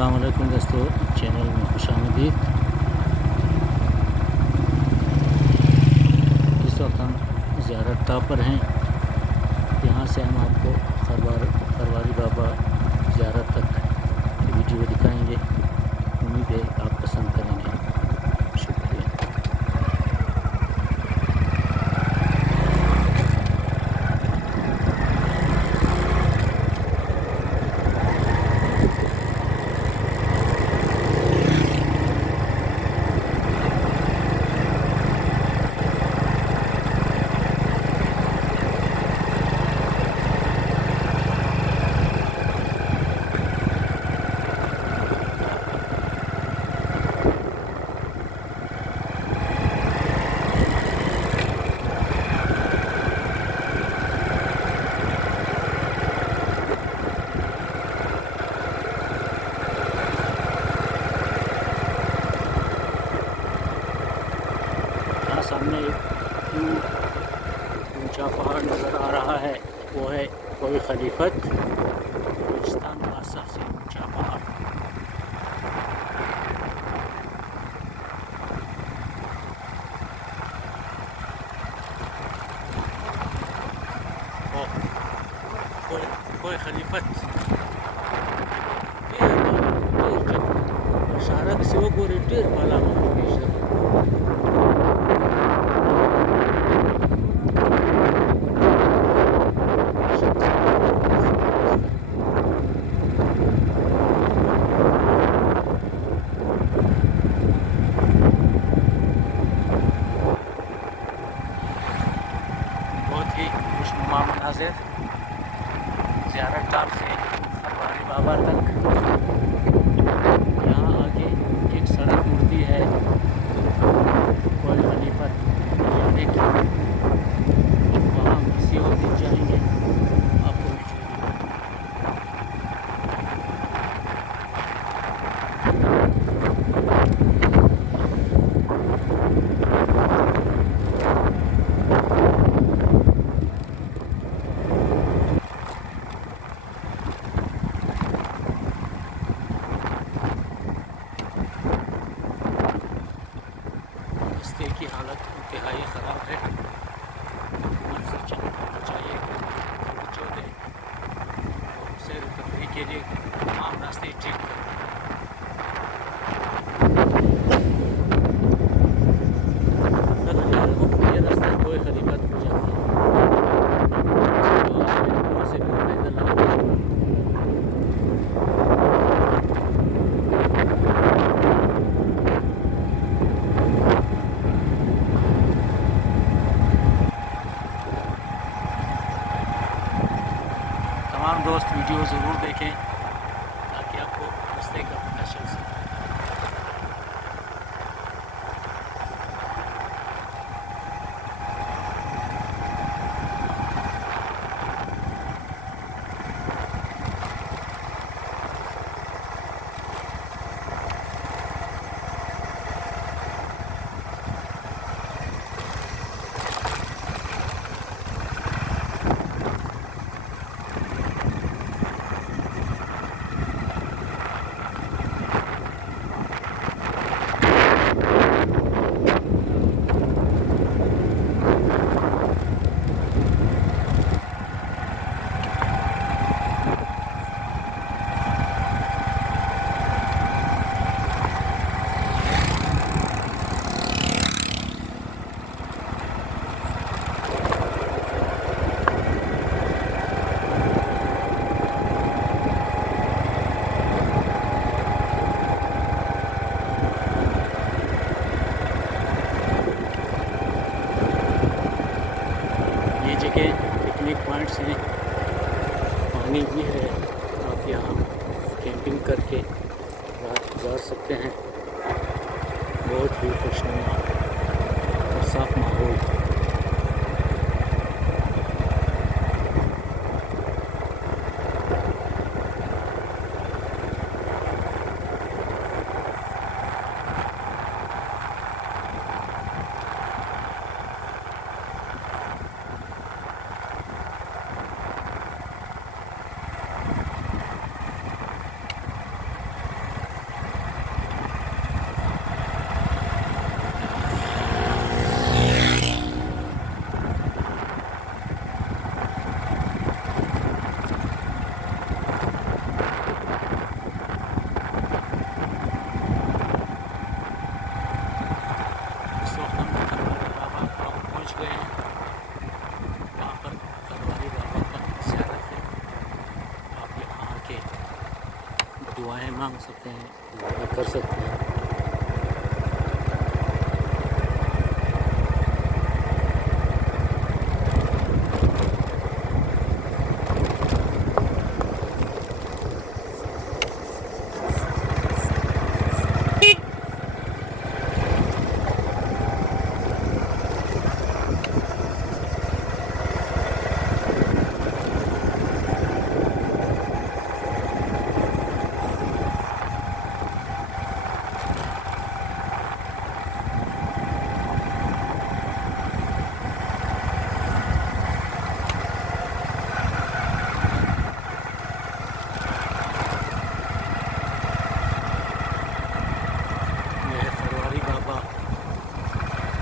अस्सलाम वालेकुम दोस्तों, चैनल में खुशामदीद। इस वक्त हम ज़ियारत ता पर हैं। यहाँ से हम आपको खरवारी बाबा ज़ियारत तक की वीडियो दिखाएंगे। उम्मीद है आप पसंद करेंगे। शुक्रिया। सामने एक ऊंचा पहाड़ नज़र आ रहा है, वो है कोई खलीफत, बलूचिस्तान का सबसे ऊंचा पहाड़। कोई खलीफत शहर से वो गोरे ढेर वाला खुशनुमा मनाज़िर ज़ियारत गाह से खरवारी बाबा तक। यहाँ आगे एक सड़क मुड़ती है कोई खलीफत जाने की। वहाँ किसी और दिन जाएंगे, आपको भी रास्ते की हालत इंतहाई ख़राब है। हुकूमत से चलना चाहिए जो दे सैर तफरी के लिए तमाम रास्ते ठीक करें। ये रास्ता कोई खलीफत हो जाती है, वहाँ से फिर पैदल तमाम दोस्त वीडियो ज़रूर देखें ताकि आपको रास्ते का पता चल सके। जगह पिकनिक पॉइंट्स हैं, पानी भी है, आप यहाँ कैंपिंग करके रात गुजार सकते हैं। बहुत ही खुशनुमा और साफ माहौल। दुआएं मांग सकते हैं, दुआएं कर सकते हैं।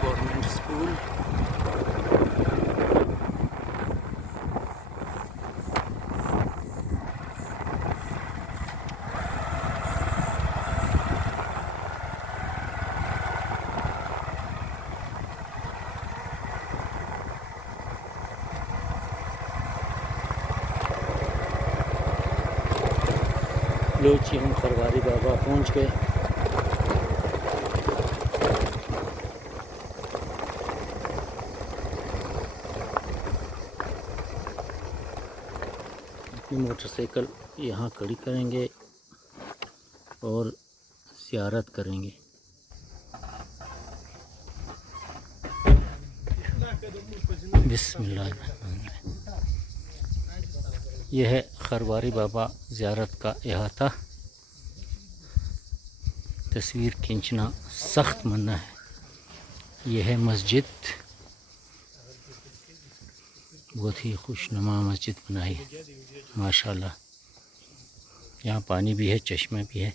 गवर्नमेंट स्कूल लो जी, हम खरवारी बाबा पहुंच गए। अपनी मोटरसाइकिल यहाँ खड़ी करेंगे और ज़ियारत करेंगे। बिस्मिल्लाह। यह है खरवारी बाबा ज़ियारत का अहाता। तस्वीर खींचना सख्त मना है। यह है मस्जिद, बहुत ही खुशनुमा मस्जिद बनाई है माशाल्लाह। यहाँ पानी भी है, चश्मा भी है।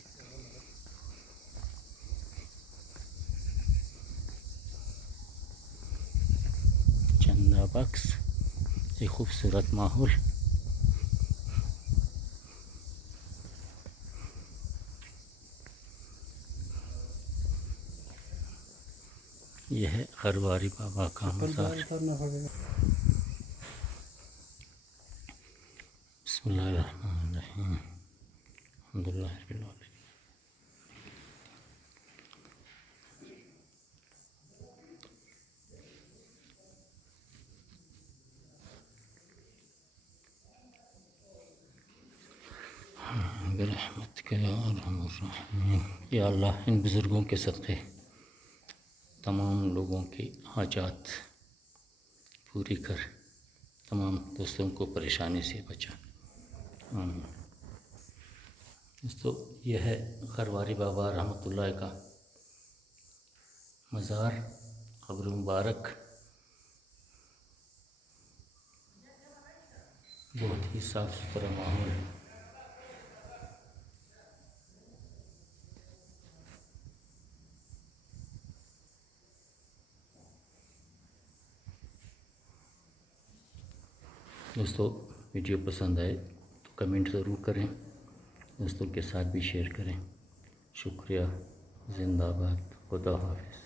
चंदा बक्स, एक खूबसूरत माहौल। यह है खरवारी बाबा का मज़ार। बिस्मिल्लाहिर्रहमानिर्रहीम। अल्हम्दुलिल्लाह रब्बिल आलमीन। बिरहमतिका या अरहमर राहिमीन। या अल्लाह, इन बुज़ुर्गों के सदक़े तमाम लोगों की हाजात पूरी कर, तमाम दोस्तों को परेशानी से बचा। दोस्तों, यह है खरवारी बाबा रहमतुल्लाह का मज़ार, क़ब्र मुबारक। बहुत ही साफ़ सुथरा माहौल है। दोस्तों, वीडियो पसंद आए तो कमेंट ज़रूर करें, दोस्तों के साथ भी शेयर करें। शुक्रिया। जिंदाबाद। खुदा हाफ़िज़।